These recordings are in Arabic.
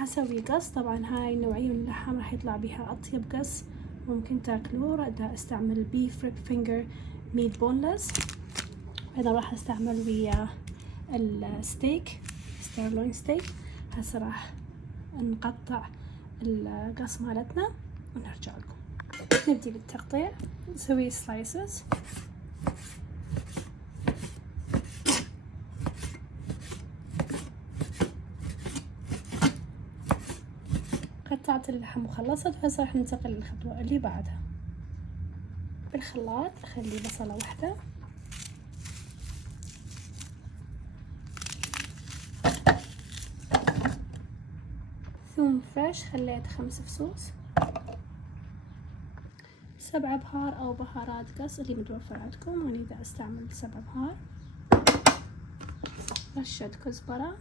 راح اسوي قص. طبعا هاي النوعية من اللحم راح يطلع بيها اطيب قص ممكن تاكلوه. راح استعمل بيف ريب فينجر ميت بونلس. ايضا راح استعمل وياه الستيك ستيرلوين ستيك. هسه راح نقطع القص مالتنا ونرجع لكم. نبدي بالتقطيع. نسوي سلايسز. قطعت اللحم وخلصت. هسه راح ننتقل للخطوة اللي بعدها. بالخلاط اخلي بصلة واحدة، ثوم فريش خليت 5 فصوص، 7 بهار او بهارات قص اللي متوفر عندكم. انا دا استعمل 7 بهار، رشة كزبرة،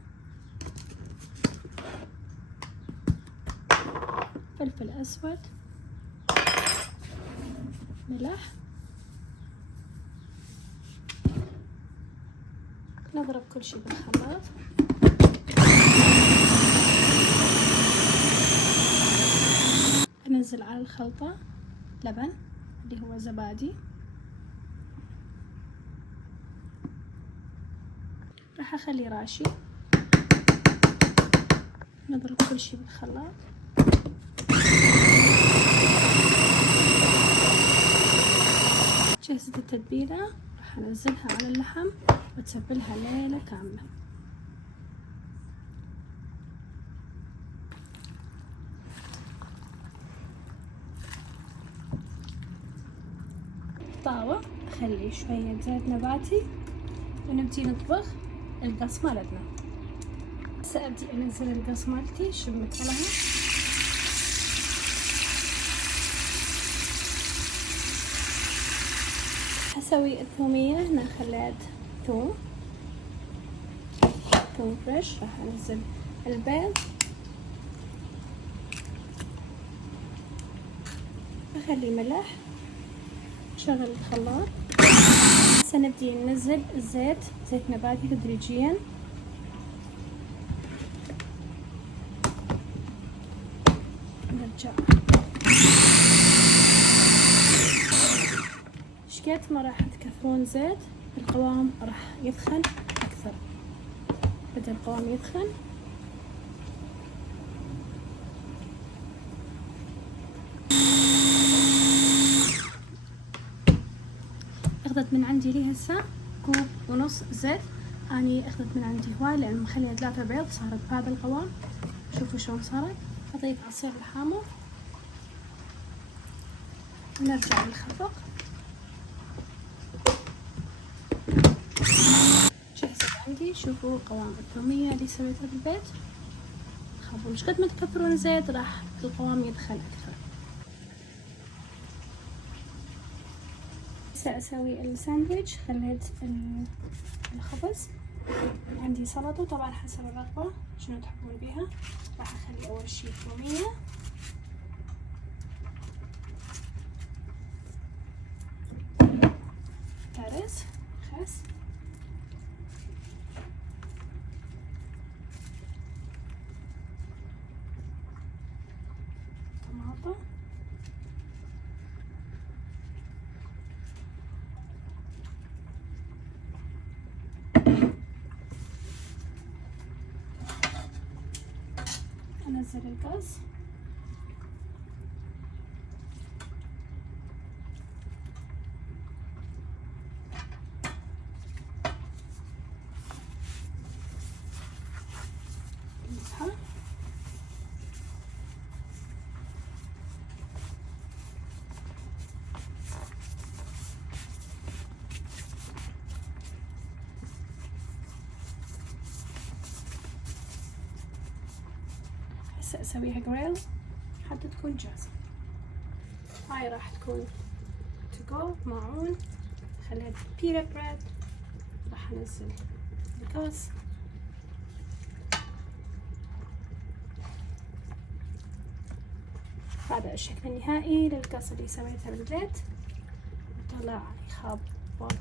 فلفل اسود، ملح. نضرب كل شي بالخلاط. انزل على الخلطة لبن اللي هو زبادي. راح اخلي راشي. نضرب كل شي بالخلاط. جهزت التتبيلة. راح انزلها على اللحم وتتبلها ليلة كاملة. طاوة اخلي شوية زيت نباتي ونبتدي نطبخ القص مالتنا. هسه ابدي انزل القص مالتي. شمت لها. هسوي الثومية. هنا خليت ثوم فريش. راح انزل البيض، اخلي ملح، شغل الخلاط. هسه نبدي ننزل الزيت، زيت نباتي تدريجيا. نرجع شكيت ما راح تكثرون زيت، القوام راح يثخن اكثر. بدأ القوام يثخن. اخذت من عندي لي هسه كوب ونص زيت. اني اخذت من عندي هواي لان مخليه 3 بيض. صارت بهذا القوام. شوفوا شلون صارت. اضيف عصير الحامض ونرجع للخفق. جهزت عندي. شوفوا قوام الثومية اللي سويتها بالبيت. خافوا مش قد ما تكثرون زيت راح القوام يدخن اكثر. هسه اسوي الساندويتش. خليت الخبز. عندي سلطة طبعا حسب الرغبة شنو تحبون بيها. راح اخلي اول شي ثومية، كرز، خس، طماطم، انزل القص، نمسحه، هسه اسويها جريل حتى تكون جاهزة. هاي راح تكون تو جو معون. خليت بيتا بريد. راح انزل القص، هذا الشكل النهائي للقص اللي سويته بالبيت. طلع يخبط.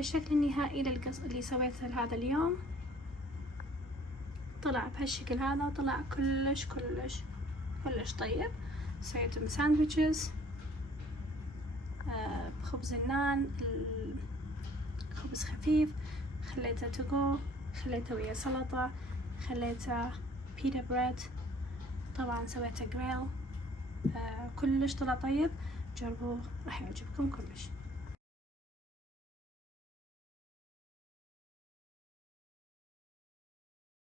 الشكل النهائي للقص اللي سويته لهذا اليوم طلع بهالشكل هذا، وطلع كلش كلش كلش طيب. سويته ساندويتشز بخبز النان، خبز خفيف، خليته تو جو، خليته ويا سلطة، خليته بيتا بريد، طبعا سويته جريل. كلش طلع طيب، جربوه راح يعجبكم كلش.